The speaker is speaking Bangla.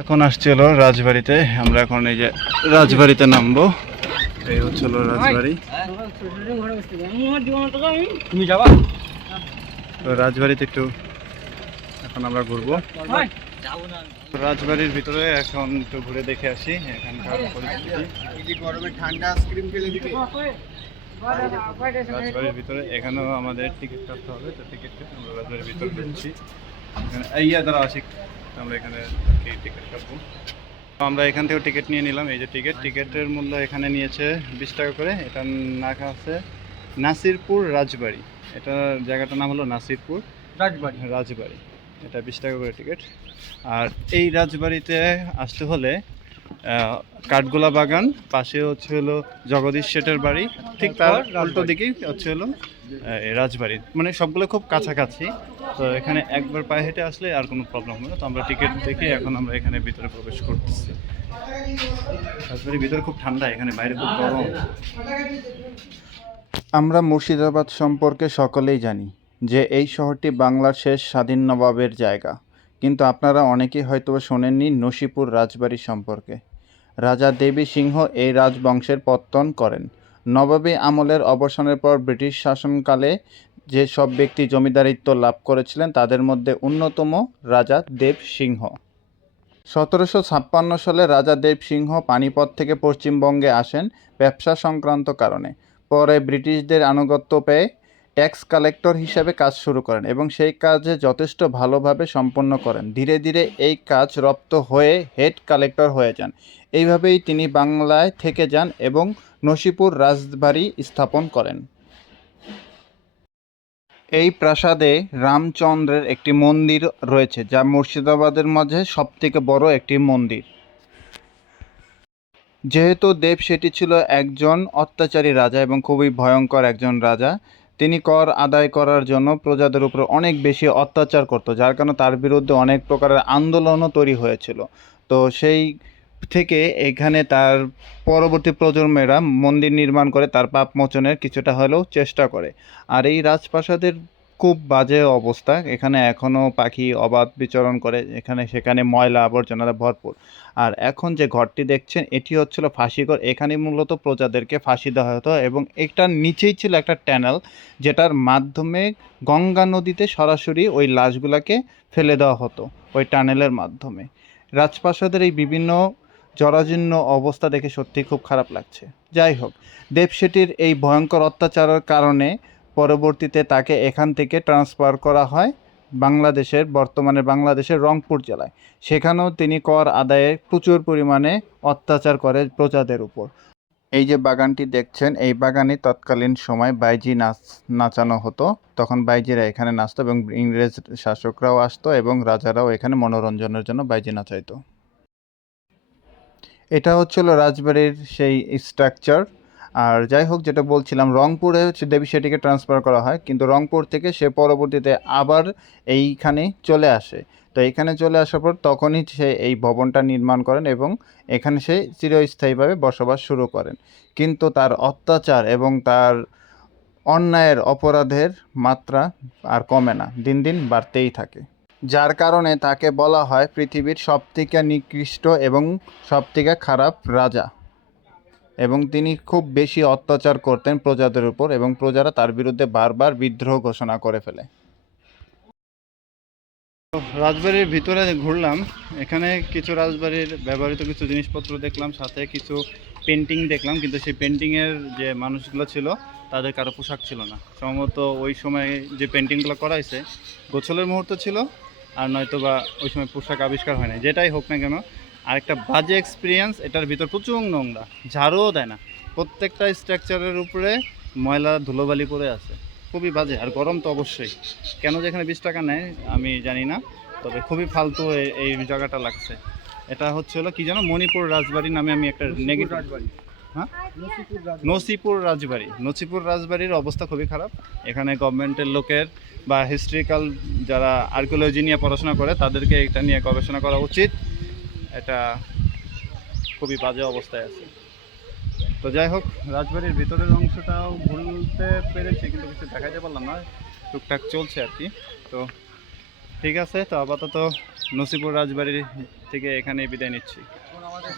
এখন আসছি হলো রাজবাড়িতে। আমরা এখন এই যে রাজবাড়িতে নামবো। এই হচ্ছে হলো রাজবাড়ি। তুমি যাবা তো রাজবাড়িতে একটু এখন আমরা ঘুরবো। রাজবাড়ির ভিতরে এখন একটু ঘুরে দেখে আসি এখানকার পরিস্থিতি। গরমে ঠান্ডা আইসক্রিম খেলে দিবে। রাজবাড়ির ভিতরে এখানেও আমাদের টিকিট কাটতে হবে, তো টিকিট কেটে আমরা রাজবাড়ির ভিতরে ঢুকছি। দ্বারা আসি আমরা এখানে টিকিট কাটবো। আমরা এখান থেকে টিকিট নিয়ে নিলাম। এই যে টিকিটের মূল্য এখানে নিয়েছে 20 টাকা করে। এটার নাকা আছে নাসিরপুর রাজবাড়ি। এটা জায়গাটার নাম হলো নাসিরপুর রাজবাড়ি। এটা 20 টাকা করে টিকিট। আর এই রাজবাড়িতে আসতে হলে কাঠগোলা বাগান, পাশে হচ্ছে হলো জগদীশ শেঠের বাড়ি, ঠিক তার উল্টো দিকেই হচ্ছে হলো রাজবাড়ি। মানে সবগুলো খুব কাছাকাছি। তো এখানে একবার পায়ে হেঁটে আসলে আর কোনো প্রবলেম হবে না। তো আমরা টিকিট দেখে এখন আমরা এখানে ভিতরে প্রবেশ করতেছি। রাজবাড়ির ভিতরে খুব ঠান্ডা, এখানে বাইরে খুব গরম। আমরা মুর্শিদাবাদ সম্পর্কে সকলেই জানি যে এই শহরটি বাংলার শেষ স্বাধীন নবাবের জায়গা, কিন্তু আপনারা অনেকেই হয়তো শোনেননি নসিপুর রাজবাড়ি সম্পর্কে। রাজা দেবী সিংহ এই রাজবংশের পত্তন করেন। নবাবী আমলের অবসানের পর ব্রিটিশ শাসনকালে যে সব ব্যক্তি জমিদারিত্ব লাভ করেছিলেন তাদের মধ্যে অন্যতম রাজা দেব সিংহ। 1756 সালে রাজা দেব সিংহ পানিপথ থেকে পশ্চিমবঙ্গে আসেন ব্যবসা সংক্রান্ত কারণে। পরে ব্রিটিশদের আনুগত্য পেয়ে ট্যাক্স কালেক্টর হিসেবে কাজ শুরু করেন এবং সেই কাজে যথেষ্ট ভালোভাবে সম্পন্ন করেন। ধীরে ধীরে এই কাজ রপ্ত হয়ে হেড কালেক্টর হয়ে যান। এইভাবেই তিনি বাংলায় থেকে যান এবং নসিপুর রাজবাড়ি স্থাপন করেন। এই প্রাসাদে রামচন্দ্রের একটি মন্দির রয়েছে, যা মুর্শিদাবাদের মাঝে সবথেকে বড় একটি মন্দির। যেহেতু দেব সেটি ছিল একজন অত্যাচারী রাজা এবং খুবই ভয়ঙ্কর একজন রাজা, তিনি কর আদায় করার জন্য প্রজাদের উপর অনেক বেশি অত্যাচার করত, যার কারণে তার বিরুদ্ধে অনেক প্রকারের আন্দোলনও তৈরি হয়েছিল। তো সেই থেকে এখানে তার পরবর্তী প্রজন্মেরা মন্দির নির্মাণ করে তার পাপ মোচনের কিছুটা হলেও চেষ্টা করে। আর এই রাজপ্রাসাদের খুব বাজে অবস্থা, এখানে এখনও পাখি অবাধ বিচরণ করে, এখানে সেখানে ময়লা আবর্জনাতে ভরপুর। আর এখন যে ঘরটি দেখছেন এটি হচ্ছিল ফাঁসিঘর। এখানে মূলত প্রজাদেরকে ফাঁসি দেওয়া হতো এবং এটার নিচেই ছিল একটা ট্যানেল, যেটার মাধ্যমে গঙ্গা নদীতে সরাসরি ওই লাশগুলোকে ফেলে দেওয়া হতো ওই টানেলের মাধ্যমে। রাজপ্রাসাদের এই বিভিন্ন জরাজীর্ণ অবস্থা দেখে সত্যি খুব খারাপ লাগছে। যাই হোক, দেবশেঠির এই ভয়ঙ্কর অত্যাচারের কারণে পরবর্তীতে তাকে এখান থেকে ট্রান্সফার করা হয় বর্তমানে বাংলাদেশের রংপুর জেলায়। সেখানেও তিনি কর আদায়ে প্রচুর পরিমাণে অত্যাচার করে প্রজাদের উপর। এই যে বাগানটি দেখছেন, এই বাগানে তৎকালীন সময় বাইজি নাচানো হতো। তখন বাইজিরা এখানে নাচতো এবং ইংরেজ শাসকরাও আসতো এবং রাজারাও এখানে মনোরঞ্জনের জন্য বাইজি নাচাইতো। এটা হচ্ছিল রাজবাড়ির সেই স্ট্রাকচার। আর যাই হোক, যেটা বলছিলাম, রংপুরে হচ্ছে দেবী সেটিকে ট্রান্সফার করা হয়, কিন্তু রংপুর থেকে সে পরবর্তীতে আবার এইখানে চলে আসে। তো এইখানে চলে আসার পর তখনই সে এই ভবনটা নির্মাণ করেন এবং এখানে সে চিরস্থায়ীভাবে বসবাস শুরু করেন। কিন্তু তার অত্যাচার এবং তার অন্যায়ের অপরাধের মাত্রা আর কমে না, দিন দিন বাড়তেই থাকে, যার কারণে তাকে বলা হয় পৃথিবীর সবথেকে নিকৃষ্ট এবং সবথেকে খারাপ রাজা। এবং তিনি খুব বেশি অত্যাচার করতেন প্রজাদের উপর এবং প্রজারা তার বিরুদ্ধে বারবার বিদ্রোহ ঘোষণা করে ফেলে। রাজবাড়ির ভিতরে ঘুরলাম, এখানে কিছু রাজবাড়ির ব্যবহৃত কিছু জিনিসপত্র দেখলাম, সাথে কিছু পেন্টিং দেখলাম, কিন্তু সেই পেন্টিংয়ের যে মানুষগুলো ছিল তাদের কারো পোশাক ছিল না। সম্ভবত ওই সময় যে পেন্টিংগুলো করা হয়েছে গোছলের মুহূর্ত ছিল, আর নয়তো বা ওই সময় পোশাক আবিষ্কার হয় না। যেটাই হোক না কেন, আরেকটা বাজে এক্সপিরিয়েন্স, এটার ভিতর প্রচুর নোংরা, ঝাড়ুও দেয় না, প্রত্যেকটা স্ট্রাকচারের উপরে ময়লা ধুলোবালি পড়ে আছে, খুবই বাজে। আর গরম তো অবশ্যই, কেন যেখানে 20 টাকা নেয় আমি জানি না, তবে খুবই ফালতু এই জায়গাটা লাগছে। এটা হচ্ছে হলো কি যেন মণিপুর রাজবাড়ি নামে আমি একটা নেগেটিভ, হ্যাঁ নসিপুর রাজবাড়ির অবস্থা খুবই খারাপ। এখানে গভর্নমেন্টের লোকের বা হিস্ট্রিক্যাল যারা আর্কিওলজি নিয়ে পড়াশোনা করে তাদেরকে এটা নিয়ে গবেষণা করা উচিত। এটা খুবই বাজে অবস্থায় আছে। তো যাই হোক, রাজবাড়ির ভিতরের অংশটাও ঘুরতে পেরেছি, কিন্তু কিছু দেখাইতে পারলাম না, টুকটাক চলছে আর কি। তো ঠিক আছে, তো আপাতত নসিপুর রাজবাড়ি থেকে এখানেই বিদায় নিচ্ছি। এখন আমাদের